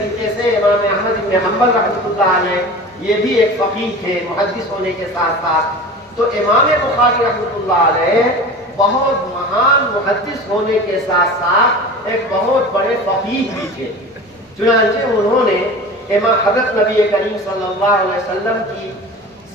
طریقے سے امام احمد بن حنبل رحمۃ اللہ علیہ یہ بھی ایک فقیہ تھے محدث ہونے کے ساتھ ساتھ. تو امام بخاری رحمۃ اللہ علیہ بہت مہان محدث ہونے کے ساتھ ساتھ ایک بہت بڑے فقیہ بھی تھے. چنانچہ انہوں نے حضرت نبی کریم صلی اللہ علیہ وسلم کی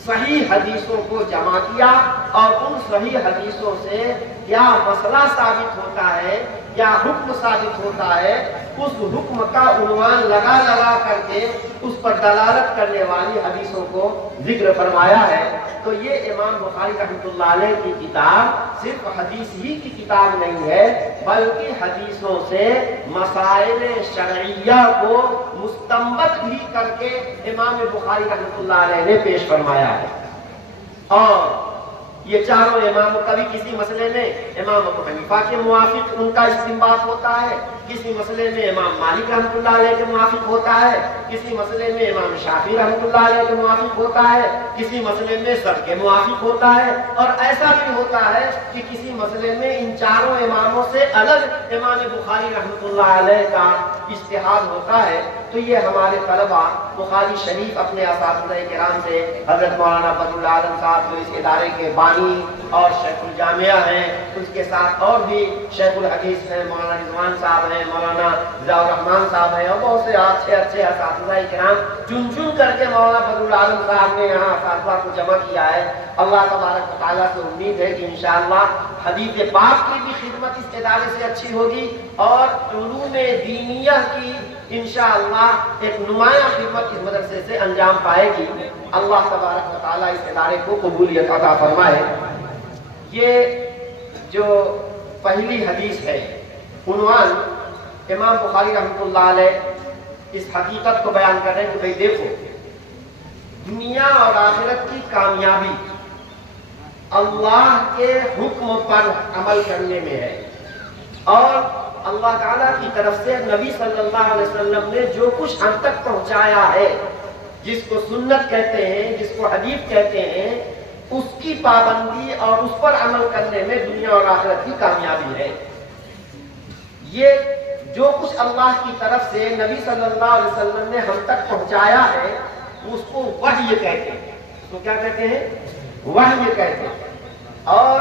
صحیح حدیثوں کو جمع کیا اور ان صحیح حدیثوں سے کیا مسئلہ ثابت ہوتا ہے، کیا حکم ثابت ہوتا ہے، اس حکم کا عنوان لگا لگا کر کے اس پر دلالت کرنے والی حدیثوں کو ذکر فرمایا ہے. تو یہ امام بخاری رحمۃ اللہ علیہ کی کتاب صرف حدیث ہی کی کتاب نہیں ہے، بلکہ حدیثوں سے مسائل شرعیہ کو مستنبط بھی کر کے امام بخاری رحمۃ اللہ علیہ نے پیش فرمایا ہے. اور یہ چاروں امام کبھی کسی مسئلے میں امام ابو حنیفہ کے موافق ان کا استنباط ہوتا ہے، کسی مسئلے میں امام مالک رحمۃ اللہ علیہ کے موافق ہوتا ہے، کسی مسئلے میں امام شافعی رحمۃ اللہ علیہ کے موافق ہوتا ہے، کسی مسئلے میں سب کے موافق ہوتا ہے، اور ایسا بھی ہوتا ہے کہ کسی مسئلے میں ان چاروں اماموں سے الگ امام بخاری رحمۃ اللہ علیہ کا اجتہاد ہوتا ہے. تو یہ ہمارے طلباء بخاری شریف اپنے اساتذہ کرام سے حضرت مولانا بدر العالم صاحب جو اس ادارے کے بانی اور شیخ الجامعہ ہیں، اس کے ساتھ اور بھی شیخ الحدیث ہیں، مولانا رضوان صاحب ہیں، مولانا ضیاء الرحمان صاحب ہیں، اور بہت سے اچھے اساتذہ کرام چن کر کے مولانا بدر العالم صاحب نے یہاں اساتذہ کو جمع کیا ہے. اللہ تبارک و تعالیٰ سے امید ہے کہ انشاءاللہ حدیث پاک کی بھی خدمت اس ادارے سے اچھی ہوگی اور علوم دینیہ کی انشاءاللہ ایک نمایاں خدمت اس مدرسے سے انجام پائے گی. اللہ تبارک و تعالیٰ اس ادارے کو قبولیت عطا فرمائے. یہ جو پہلی حدیث ہے عنوان امام بخاری رحمۃ اللہ علیہ اس حقیقت کو بیان کر رہے ہیں کہ بھئی دیکھو، دنیا اور آخرت کی کامیابی اللہ کے حکم پر عمل کرنے میں ہے، اور اللہ تعالیٰ کی طرف سے نبی صلی اللہ علیہ وسلم نے جو کچھ ہم تک پہنچایا ہے، جس کو سنت کہتے ہیں، جس کو حدیث کہتے ہیں، اس کی پابندی اور اس پر عمل کرنے میں دنیا اور آخرت کی کامیابی ہے. یہ جو کچھ اللہ کی طرف سے نبی صلی اللہ علیہ وسلم نے ہم تک پہنچایا ہے اس کو وحی کہتے ہیں. تو کیا کہتے ہیں؟ وحی کہتے ہیں. اور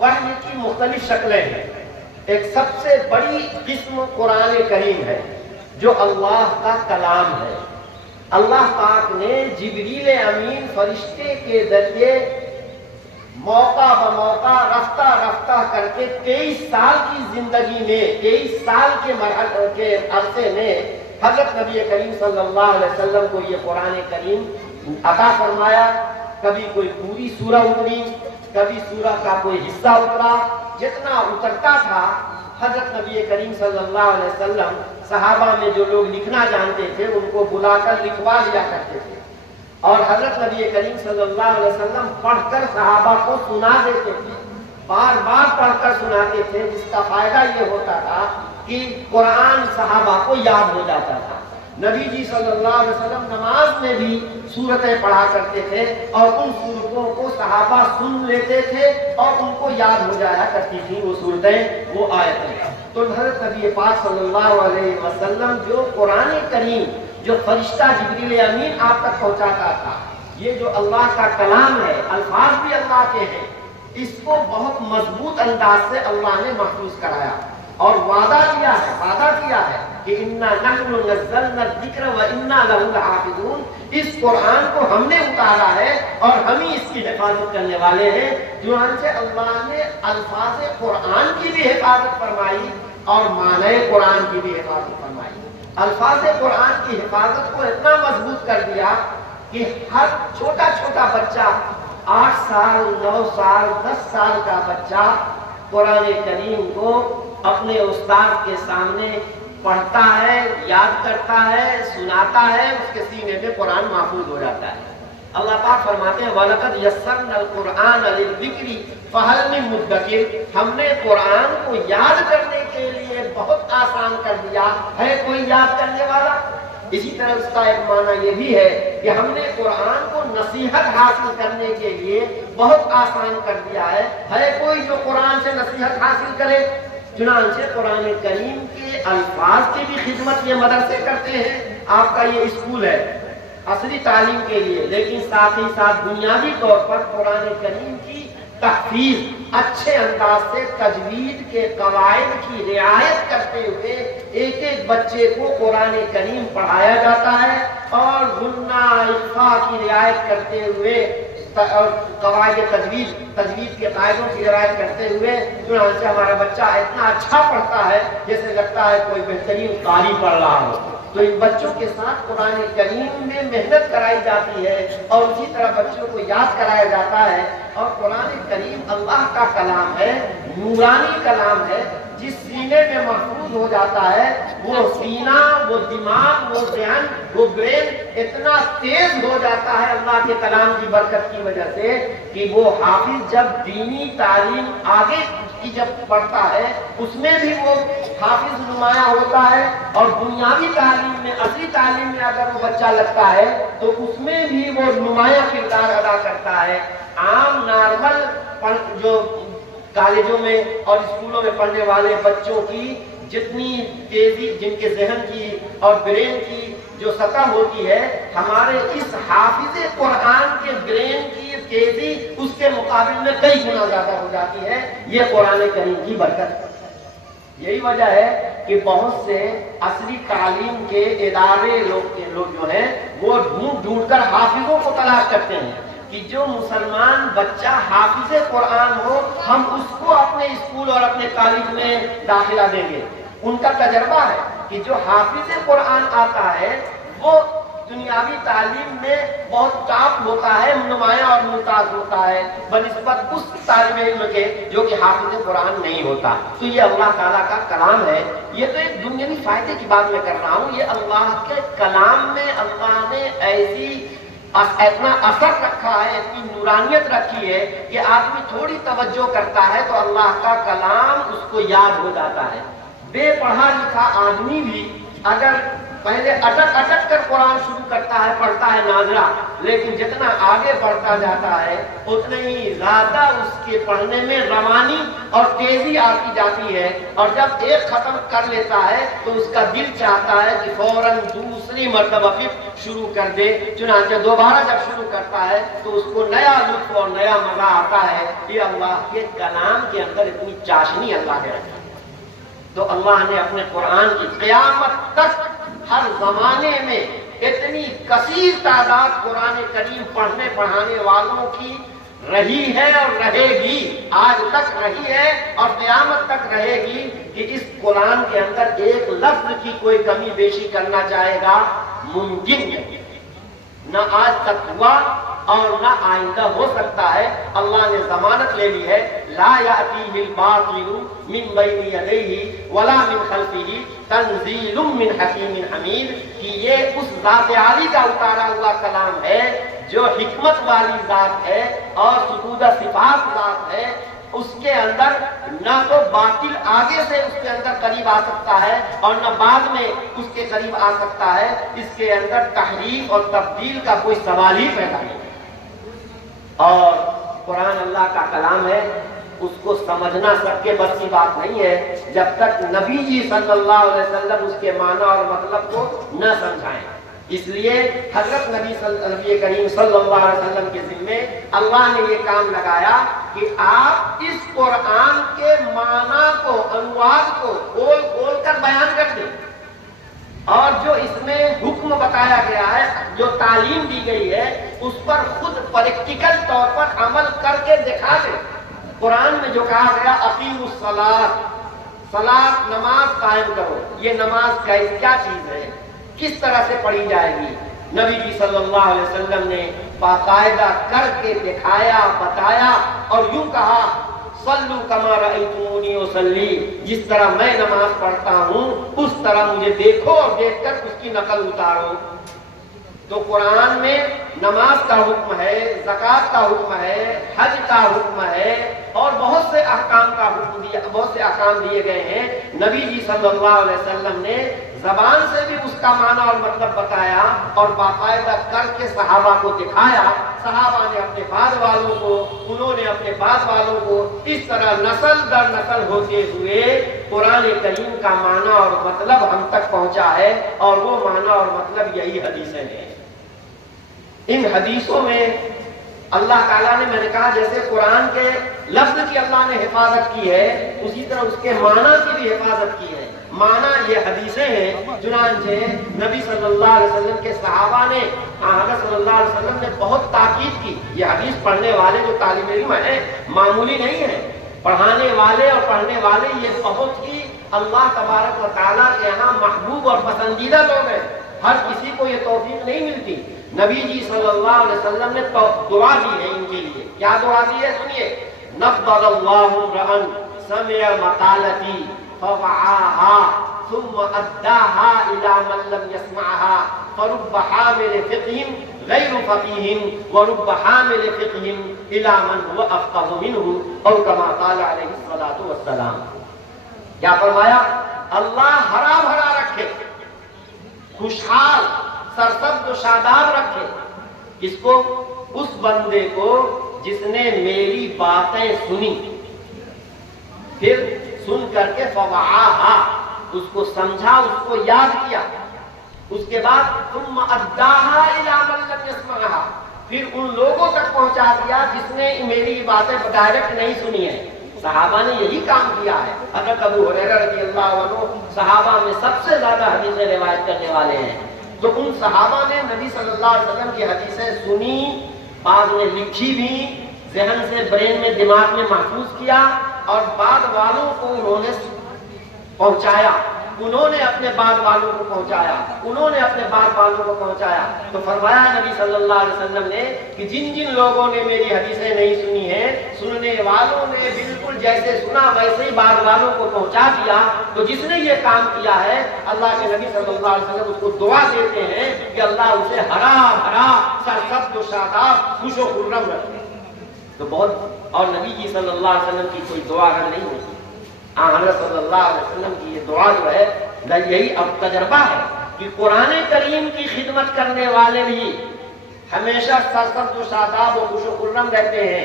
وحی کی مختلف شکلیں ہیں. ایک سب سے بڑی قسم قرآن کریم ہے جو اللہ کا کلام ہے. اللہ پاک نے جبریل امین فرشتے کے ذریعے موقع بموقع رفتہ رفتہ کر کے 23 سال کی زندگی میں، 23 سال کے عرصے میں حضرت نبی کریم صلی اللہ علیہ وسلم کو یہ قرآن کریم عطا فرمایا. کبھی کوئی پوری سورہ اتری، کبھی سورہ کا کوئی حصہ اترا. جتنا اترتا تھا حضرت نبی کریم صلی اللہ علیہ وسلم صحابہ میں جو لوگ لکھنا جانتے تھے ان کو بلا کر لکھوا لیا کرتے تھے، اور حضرت نبی کریم صلی اللہ علیہ وسلم پڑھ کر صحابہ کو سنا دیتے تھے، بار بار پڑھ کر سناتے تھے، جس کا فائدہ یہ ہوتا تھا کہ قرآن صحابہ کو یاد ہو جاتا تھا. نبی جی صلی اللہ علیہ وسلم نماز میں بھی سورتیں پڑھا کرتے تھے اور ان سورتوں کو صحابہ سن لیتے تھے اور ان کو یاد ہو جایا کرتی تھی وہ صورتیں، وہ آیتیں. تو حضرت نبی پاک صلی اللہ علیہ وسلم جو قرآن کریم جو فرشتہ جبریل امین آپ تک پہنچاتا تھا، یہ جو اللہ کا کلام ہے، الفاظ بھی اللہ کے ہیں، اس کو بہت مضبوط انداز سے اللہ نے محفوظ کرایا اور وعدہ کیا ہے کہ اِنَّا نَحْنُ نَزَّلْنَا الذِّكْرَ وَإِنَّا لَهُ لَحَافِظُونَ. اس قرآن کو ہم نے اتارا ہے اور ہم ہی اس کی حفاظت کرنے والے ہیں. چنانچہ اللہ نے الفاظ قرآن کی بھی حفاظت فرمائی اور معنی قرآن کی بھی حفاظت فرمائی. الفاظ قرآن کی حفاظت کو اتنا مضبوط کر دیا کہ ہر چھوٹا بچہ 8 سال 9 سال 10 سال کا بچہ قرآن کریم کو اپنے استاد کے سامنے پڑھتا ہے، یاد کرتا ہے، سناتا ہے، اس کے سینے میں قرآن محفوظ ہو جاتا ہے. اللہ پاک فرماتے ہیں وَلَقَدْ يَسَّرْنَا الْقُرْآنَ لِلذِّكْرِ فَهَلْ مِن مُدَّكِرٍ. ہم نے قرآن کو یاد کرنے کے لیے بہت آسان کر دیا ہے، کوئی یاد کرنے والا؟ اسی طرح اس کا ایک معنی یہ بھی ہے کہ ہم نے قرآن کو نصیحت حاصل کرنے کے لیے بہت آسان کر دیا ہے کوئی جو قرآن سے نصیحت حاصل کرے؟ چنانچہ قرآن کریم کے الفاظ کی بھی خدمت یہ مدرسے کرتے ہیں. آپ کا یہ اسکول ہے اصلی تعلیم کے لیے، لیکن ساتھ ہی ساتھ بنیادی طور پر قرآن کریم کی تحفیظ اچھے انداز سے تجوید کے قواعد کی رعایت کرتے ہوئے ایک ایک بچے کو قرآن کریم پڑھایا جاتا ہے، اور غنہ اخفاء کی رعایت کرتے ہوئے اور قواعد تجوید کے قاعدوں کی رعایت کرتے ہوئے چنانچہ ہمارا بچہ اتنا اچھا پڑھتا ہے جیسے لگتا ہے کوئی بہترین قاری پڑھ رہا ہو. تو ان بچوں کے ساتھ قرآن کریم میں محنت کرائی جاتی ہے اور اسی طرح بچوں کو یاد کرایا جاتا ہے. اور قرآن کریم اللہ کا کلام ہے، نورانی کلام ہے. جس سینے میں محفوظ ہو جاتا ہے وہ سینہ، وہ دماغ، وہ ذہن، وہ برین اتنا تیز ہو جاتا ہے اللہ کے کلام کی برکت کی وجہ سے کہ وہ حافظ جب دینی تعلیم آگے کی جب پڑھتا ہے اس میں بھی وہ حافظ نمایاں ہوتا ہے، اور بنیادی تعلیم میں، اصلی تعلیم میں اگر وہ بچہ لگتا ہے تو اس میں بھی وہ نمایاں کردار ادا کرتا ہے. عام نارمل جو کالجوں میں اور اسکولوں میں پڑھنے والے بچوں کی جتنی تیزی، جن کے ذہن کی اور برین کی جو سطح ہوتی ہے، ہمارے اس حافظ قرآن کے برین کی تیزی اس کے مقابل میں کئی گنا زیادہ ہو جاتی ہے. یہ قرآن کریم کی برکت. یہی وجہ ہے کہ بہت سے اصلی تعلیم کے ادارے لوگ جو ہیں وہ ڈھونڈ ڈھونڈ کر حافظوں کو تلاش کرتے ہیں کہ جو مسلمان بچہ حافظ قرآن ہو ہم اس کو اپنے اسکول اور اپنے کالج میں داخلہ دیں گے. ان کا تجربہ ہے کہ جو حافظ قرآن آتا ہے وہ دنیاوی تعلیم میں بہت ٹاپ ہوتا ہے، نمایاں اور ممتاز ہوتا ہے بنسبت اس طالب علم کے جو کہ حافظ قرآن نہیں ہوتا. تو یہ اللہ تعالیٰ کا کلام ہے. یہ تو ایک دنیاوی فائدے کی بات میں کر رہا ہوں. یہ اللہ کے کلام میں اللہ نے ایسی اتنا اثر رکھا ہے، اتنی نورانیت رکھی ہے کہ آدمی تھوڑی توجہ کرتا ہے تو اللہ کا کلام اس کو یاد ہو جاتا ہے. بے پڑھا لکھا آدمی بھی اگر پہلے اٹک اٹک کر قرآن شروع کرتا ہے، پڑھتا ہے ناظرہ، لیکن جتنا آگے بڑھتا جاتا ہے اتنا ہی زیادہ اس کے پڑھنے میں روانی اور تیزی آتی جاتی ہے. اور جب ایک ختم کر لیتا ہے تو اس کا دل چاہتا ہے کہ فوراً دوسری مرتبہ پھر شروع کر دے. چنانچہ دوبارہ جب شروع کرتا ہے تو اس کو نیا لطف اور نیا مزہ آتا ہے. یہ اللہ کے کلام کے اندر اتنی چاشنی اللہ نے رکھی. تو اللہ نے اپنے قرآن کی قیامت تک ہر زمانے میں اتنی کثیر تعداد قرآن کریم پڑھنے پڑھانے والوں کی رہی ہے اور رہے گی. آج تک رہی ہے اور قیامت تک رہے گی کہ اس قرآن کے اندر ایک لفظ کی کوئی کمی بیشی کرنا چاہے گا ممکن نہیں. نہ آج تک ہوا اور نہ آئندہ ہو سکتا ہے. اللہ نے ضمانت لے لی ہے لا یأتیہ الباطل من بین یدیہ ولا من خلفہ تنزیل من حکیم حمید کہ یہ اس ذات عالی کا اتارا ہوا کلام ہے جو حکمت والی ذات ہے اور ستودہ صفات ذات ہے. اس کے اندر نہ تو باطل آگے سے اس کے اندر قریب آ سکتا ہے اور نہ بعد میں اس کے قریب آ سکتا ہے. اس کے اندر تحریف اور تبدیل کا کوئی سوال ہی پیدا نہیں. اور قرآن اللہ کا کلام ہے، اس کو سمجھنا سب کے بس کی بات نہیں ہے جب تک نبی جی صلی اللہ علیہ وسلم اس کے معنی اور مطلب کو نہ سمجھائیں. اس لیے حضرت نبی کریم صلی اللہ علیہ وسلم کے ذمے اللہ نے یہ کام لگایا کہ آپ اس قرآن کے معنی کو، انواد کو کھول کھول کر بیان کر دیں، اور جو اس میں حکم بتایا گیا ہے، جو تعلیم دی گئی ہے، اس پر خود پریکٹیکل طور پر عمل کر کے دکھا دیں. قرآن میں جو کہا گیا اقیموا الصلاۃ، صلاۃ نماز قائم کرو، یہ نماز کیا چیز ہے، کس طرح سے پڑھی جائے گی، نبی جی صلی اللہ علیہ وسلم نے باقاعدہ کر کے دکھایا، بتایا اور یوں کہا صلو کما رأیتمونی اصلی، جس طرح میں نماز پڑھتا ہوں اس طرح مجھے دیکھو اور دیکھ کر اس کی نقل اتارو. تو قرآن میں نماز کا حکم ہے، زکوٰۃ کا حکم ہے، حج کا حکم ہے، اور بہت سے احکام کا حکم دیا، بہت سے احکام دیے گئے ہیں۔ نبی جی صلی اللہ علیہ وسلم نے زبان سے بھی اس کا معنی اور مطلب بتایا اور باقاعدہ کر کے صحابہ کو دکھایا۔ صحابہ نے اپنے بعد والوں کو، انہوں نے اپنے بعد والوں کو، اس طرح نسل در نسل ہوتے ہوئے قرآن کریم کا معنی اور مطلب ہم تک پہنچا ہے، اور وہ معنی اور مطلب یہی حدیثیں ہیں۔ ان حدیثوں میں اللہ تعالیٰ نے، میں نے کہا جیسے قرآن کے لفظ کی اللہ نے حفاظت کی ہے، اسی طرح اس کے معنی کی بھی حفاظت کی ہے۔ معنی یہ حدیثیں ہیں، چنانچہ نبی صلی اللہ علیہ وسلم کے صحابہ نے، حضرت صلی اللہ علیہ وسلم نے بہت تاکید کی۔ یہ حدیث پڑھنے والے جو طالب علم ہیں معمولی نہیں ہیں، پڑھانے والے اور پڑھنے والے یہ بہت ہی اللہ تبارک و تعالیٰ کے یہاں محبوب اور پسندیدہ لوگ ہیں۔ ہر کسی کو یہ توفیق نہیں ملتی۔ نبی جی صلی اللہ علیہ وسلم نے دعا دی ہے ان کے لیے۔ کیا دعا دی ہے سنیے، نفض اللہ امرأ سمع مقالتی فوعاها ثم اداها الى من لم يسمعها فرب حامل فقه غیر فقیہ ورب حامل فقہ الى من هو افقه منه، اور کما قال علیہ الصلوۃ والسلام۔ کیا فرمایا؟ اللہ ہرا بھرا رکھے، خوشحال سرسبز و شاداب رکھے، کس کو؟ اس بندے کو جس نے میری باتیں سنی، پھر سن کر کے فوعاہا، اس کو سمجھا، اس کو یاد کیا، اس کے بعد ثم اداہا الی من لم یسمعھا، پھر ان لوگوں تک پہنچا دیا جس نے میری باتیں ڈائریکٹ نہیں سنی ہیں۔ صحابہ نے یہی کام کیا ہے۔ حضرت ابو ہریرہ رضی اللہ عنہ صحابہ میں سب سے زیادہ حدیثیں روایت کرنے والے ہیں، تو ان صحابہ نے نبی صلی اللہ علیہ وسلم کی حدیثیں سنی، بعض نے لکھی بھی، ذہن سے برین میں دماغ میں محفوظ کیا، اور بعد والوں کو انہوں نے پہنچایا، انہوں نے اپنے بعد والوں کو پہنچایا، انہوں نے اپنے بعد والوں کو پہنچایا۔ تو فرمایا نبی صلی اللہ علیہ وسلم نے کہ جن جن لوگوں نے میری حدیثیں نہیں سنی ہیں، سننے والوں نے بالکل جیسے سنا ویسے ہی بعد والوں کو پہنچا دیا۔ تو جس نے یہ کام کیا ہے، اللہ کے نبی صلی اللہ علیہ وسلم اس کو دعا دیتے ہیں کہ اللہ اسے ہرا بھرا سرسبز و شاداب خوش و خرم رکھے۔ تو بہت، اور نبی جی صلی اللہ علیہ وسلم کی کوئی دعا اگر نہیں ہوتی، حضرت صلی اللہ علیہ وسلم کی یہ دعا جو ہے، یہی اب تجربہ ہے کہ قرآن کریم کی خدمت کرنے والے بھی ہمیشہ سرسبز و شاداب و خوش و خرم رہتے ہیں۔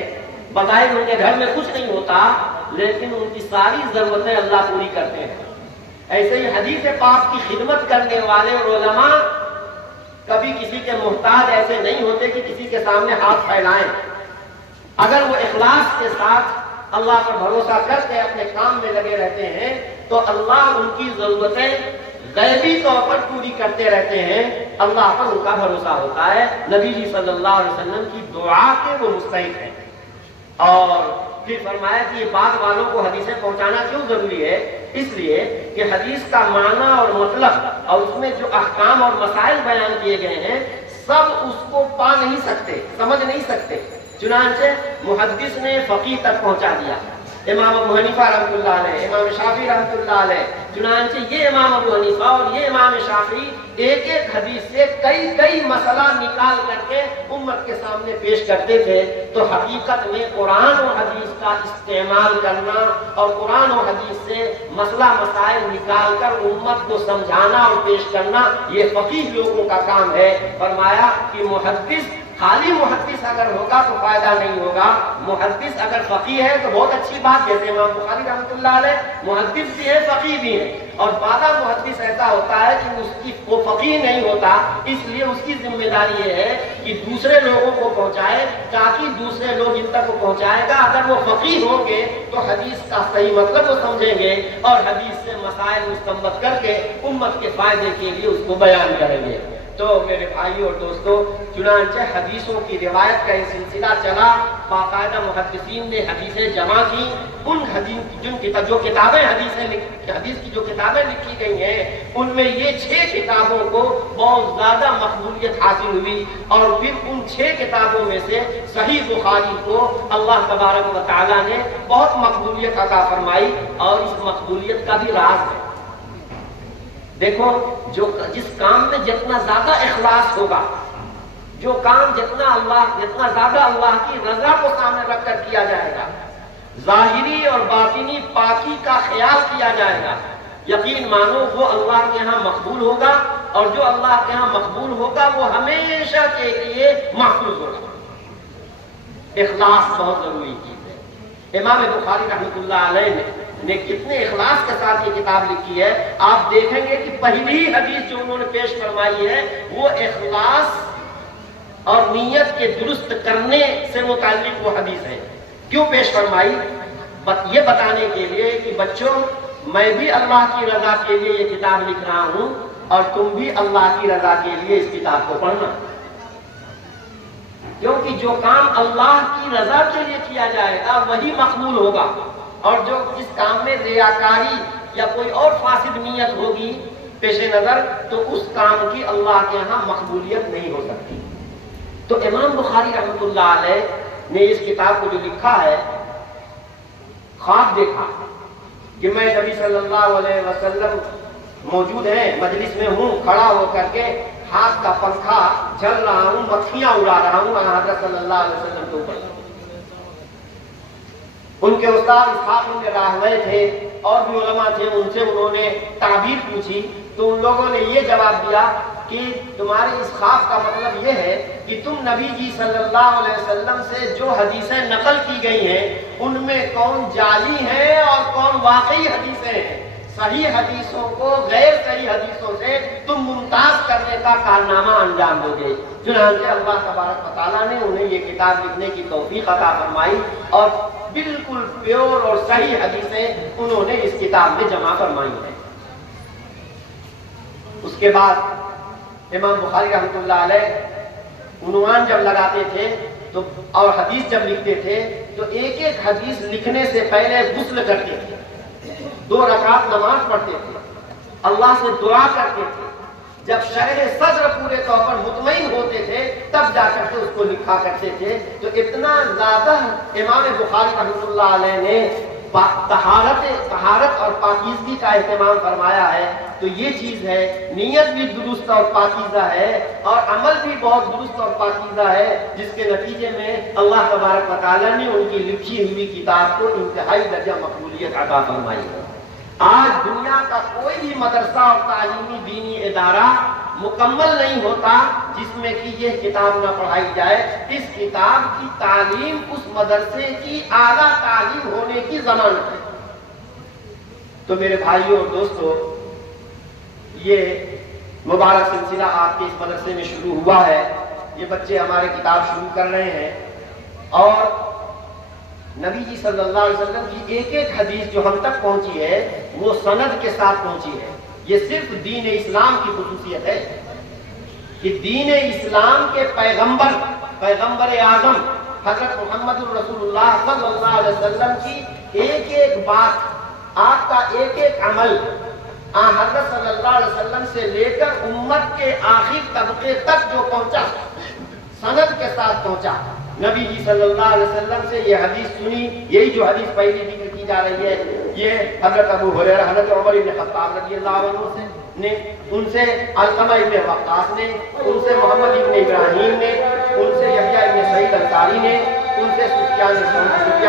بظاہر ان کے گھر میں کچھ نہیں ہوتا، لیکن ان کی ساری ضرورتیں اللہ پوری کرتے ہیں۔ ایسے ہی حدیث پاک کی خدمت کرنے والے علماء کبھی کسی کے محتاج ایسے نہیں ہوتے کہ کسی کے سامنے ہاتھ پھیلائیں۔ اگر وہ اخلاص کے ساتھ اللہ پر بھروسہ کر کے اپنے کام میں لگے رہتے ہیں تو اللہ ان کی ضرورتیں غیبی طور پر پوری کرتے رہتے ہیں۔ اللہ پر ان کا بھروسہ ہوتا ہے۔ نبی جی صلی اللہ علیہ وسلم کی دعا کے وہ مستحق ہیں۔ اور پھر فرمایا کہ یہ بعد والوں کو حدیثیں پہنچانا کیوں ضروری ہے؟ اس لیے کہ حدیث کا معنی اور مطلب اور اس میں جو احکام اور مسائل بیان کیے گئے ہیں، سب اس کو پا نہیں سکتے، سمجھ نہیں سکتے۔ چنانچہ محدث نے فقیہ تک پہنچا دیا، امام ابو حنیفہ رحمۃ اللہ علیہ، امام شافعی رحمۃ اللہ علیہ۔ چنانچہ یہ امام ابو حنیفہ اور یہ امام شافعی ایک ایک حدیث سے کئی مسئلہ نکال کر کے امت کے سامنے پیش کرتے تھے۔ تو حقیقت میں قرآن و حدیث کا استعمال کرنا اور قرآن و حدیث سے مسئلہ مسائل نکال کر امت کو سمجھانا اور پیش کرنا، یہ فقیہ لوگوں کا کام ہے۔ فرمایا کہ محدث، خالی محدث اگر ہوگا تو فائدہ نہیں ہوگا، محدث اگر فقیہ ہے تو بہت اچھی بات، جیسے امام بخاری رحمۃ اللہ علیہ محدث بھی ہے، فقیہ بھی ہے۔ اور بعض محدث ایسا ہوتا ہے کہ وہ فقیہ نہیں ہوتا، اس لیے اس کی ذمہ داری یہ ہے کہ دوسرے لوگوں کو پہنچائے، تاکہ دوسرے لوگ ان تک پہنچائے گا۔ اگر وہ فقیہ ہوں گے تو حدیث کا صحیح مطلب وہ سمجھیں گے اور حدیث سے مسائل مستنبط کر کے امت کے فائدے کے لیے اس کو بیان کریں گے۔ تو میرے بھائیو اور دوستو، چنانچہ حدیثوں کی روایت کا یہ سلسلہ چلا، باقاعدہ محدثین نے حدیثیں جمع کی۔ ان جو کتابیں حدیث کی جو کتابیں لکھی گئی ہیں، ان میں یہ 6 کتابوں کو بہت زیادہ مقبولیت حاصل ہوئی، اور پھر ان 6 کتابوں میں سے صحیح بخاری کو اللہ تبارک و تعالیٰ نے بہت مقبولیت عطا فرمائی، اور اس مقبولیت کا بھی راز ہے۔ دیکھو، جس کام میں جتنا زیادہ اخلاص ہوگا، جو کام جتنا زیادہ اللہ کی رضا کو سامنے رکھ کر کیا جائے گا، ظاہری اور باطنی پاکی کا خیال کیا جائے گا، یقین مانو وہ اللہ کے ہاں مقبول ہوگا، اور جو اللہ کے ہاں مقبول ہوگا وہ ہمیشہ کے لیے محفوظ ہوگا۔ اخلاص بہت ضروری چیز ہے۔ امام بخاری رحمۃ اللہ علیہ نے کتنے اخلاص کے ساتھ یہ کتاب لکھی ہے۔ آپ دیکھیں گے کہ پہلی حدیث جو انہوں نے پیش فرمائی ہے وہ اخلاص اور نیت کے درست کرنے سے متعلق وہ حدیث ہے۔ کیوں پیش فرمائی؟ یہ بتانے کے لیے کہ بچوں، میں بھی اللہ کی رضا کے لیے یہ کتاب لکھ رہا ہوں، اور تم بھی اللہ کی رضا کے لیے اس کتاب کو پڑھنا، کیونکہ جو کام اللہ کی رضا کے لیے کیا جائے گا وہی مقبول ہوگا، اور جو اس کام میں ریاکاری یا کوئی اور فاسد نیت ہوگی پیش نظر تو اس کام کی اللہ کے ہاں مقبولیت نہیں ہو سکتی۔ تو امام بخاری رحمۃ اللہ علیہ نے اس کتاب کو جو لکھا ہے، خواب دیکھا کہ میں نبی صلی اللہ علیہ وسلم موجود ہیں، مجلس میں ہوں، کھڑا ہو کر کے ہاتھ کا پنکھا جل رہا ہوں، مکھیاں اڑا رہا ہوں حضرت صلی اللہ علیہ وسلم کے اوپر۔ ان کے استاد اسحاق بن راہویہ تھے، اور بھی علماء تھے، ان سے انہوں نے تعبیر پوچھی تو ان لوگوں نے یہ جواب دیا کہ تمہارے اس خواب کا مطلب یہ ہے کہ تم نبی جی صلی اللہ علیہ وسلم سے جو حدیثیں نقل کی گئی ہیں ان میں کون جعلی ہیں اور کون واقعی حدیثیں ہیں۔ صحیح حدیثوں کو غیر صحیح حدیثوں سے تم ممتاز کرنے کا کارنامہ انجام دو گے۔ چنانچہ اللہ تبارک و تعالیٰ نے انہیں یہ کتاب لکھنے کی توفیق عطا فرمائی، اور بالکل پیور اور صحیح حدیثیں انہوں نے اس کتاب میں جمع فرمائی ہیں۔ اس کے بعد امام بخاری رحمۃ اللہ علیہ عنوان جب لگاتے تھے تو اور حدیث جب لکھتے تھے تو ایک ایک حدیث لکھنے سے پہلے غسل کرتے تھے، 2 رکعت نماز پڑھتے تھے، اللہ سے دعا کرتے تھے، جب شرح صدر پورے طور پر مطمئن ہوتے تھے تب جا کر کے اس کو لکھا کرتے تھے۔ تو اتنا زیادہ امام بخاری رحمۃ اللہ علیہ نے طہارت اور پاکیزگی کا اہتمام فرمایا ہے، تو یہ چیز ہے، نیت بھی درست اور پاکیزہ ہے، اور عمل بھی بہت درست اور پاکیزہ ہے، جس کے نتیجے میں اللہ تبارک و تعالیٰ نے ان کی لکھی ہوئی کتاب کو انتہائی درجہ مقبولیت عطا فرمائی ہے۔ آج دنیا کا کوئی بھی مدرسہ اور تعلیمی دینی ادارہ مکمل نہیں ہوتا جس میں کہ یہ کتاب نہ پڑھائی جائے۔ اس کتاب کی تعلیم اس مدرسے کی اعلیٰ تعلیم ہونے کی ضمانت ہے۔ تو میرے بھائیوں اور دوستو، یہ مبارک سلسلہ آپ کے اس مدرسے میں شروع ہوا ہے، یہ بچے ہمارے کتاب شروع کر رہے ہیں، اور نبی جی صلی اللہ علیہ وسلم کی ایک ایک حدیث جو ہم تک پہنچی ہے وہ سند کے ساتھ پہنچی ہے۔ یہ صرف دین اسلام کی خصوصیت ہے کہ دین اسلام کے پیغمبر اعظم حضرت محمد الرسول اللہ صلی اللہ علیہ وسلم کی ایک ایک بات، آپ کا ایک ایک عمل حضرت صلی اللہ علیہ وسلم سے لے کر امت کے آخری طبقے تک جو پہنچا، سند کے ساتھ پہنچا۔ نبی جی صلی اللہ علیہ وسلم سے یہ حدیث سنی، یہی جو حدیث پہلی ذکر کی جا رہی ہے، یہ حضرت ابو ہریرہ، حضرت عمر بن خطاب رضی اللہ عنہ سے نے، ان سے علقمہ ابن وقاص نے، ان سے محمد ابن ابراہیم نے، ان سے یحییٰ ابن سعید انصاری نے، ان سے سفیان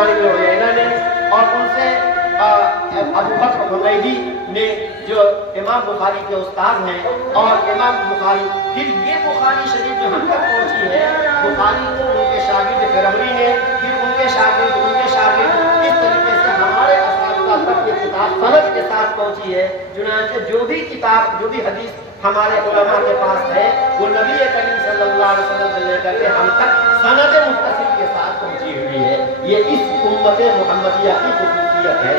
بن عیینہ نے، اور ان سے ابو بکر حمیدی نے جو امام بخاری کے استاد ہیں۔ اور امام بخاری، پھر یہ بخاری شریف جو ہم تک پہنچی ہے، بخاری کو ان کے شاگرد فربری نے، پھر ان کے شاگرد، اس طریقے سے ہمارے اساتذہ تک یہ کتاب سند کے ساتھ پہنچی ہے۔ چنانچہ جو بھی کتاب، جو بھی حدیث ہمارے علماء کے پاس ہے وہ نبی کریم صلی اللہ علیہ وسلم سے لے کر کے ہم تک سند متصل کے ساتھ پہنچی ہوئی ہے۔ یہ اس امت محمدیہ کی خصوصیت ہے۔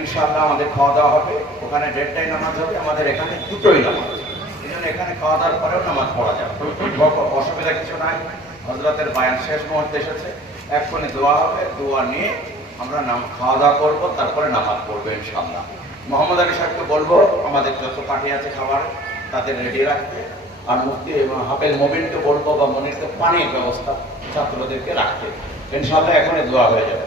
ইনশাআল্লাহ আমাদের খাওয়া দাওয়া হবে, ওখানে 1:30টায় নামাজ হবে, আমাদের এখানে 2টোই নামাজ। জন্য এখানে খাওয়া দাওয়ার পরেও নামাজ পড়া যাবে, অসুবিধা কিছু নাই। হযরতের বায়ান শেষ মুহূর্তে এসেছে, এক্ষুনি দোয়া হবে, দোয়া নিয়ে আমরা খাওয়া দাওয়া করবো, তারপরে নামাজ পড়বো ইনশাআল্লাহ। মোহাম্মদ আলী সাহেবকে বলবো আমাদের যত পার্টি আছে খাবার তাদের রেডি রাখতে, আর মুফতি হাফেজ মবিনকে বলবো বা মনিরকে পানির ব্যবস্থা ছাত্রদেরকে রাখতে। ইনশাআল্লাহ এখনই দোয়া হয়ে যাবে।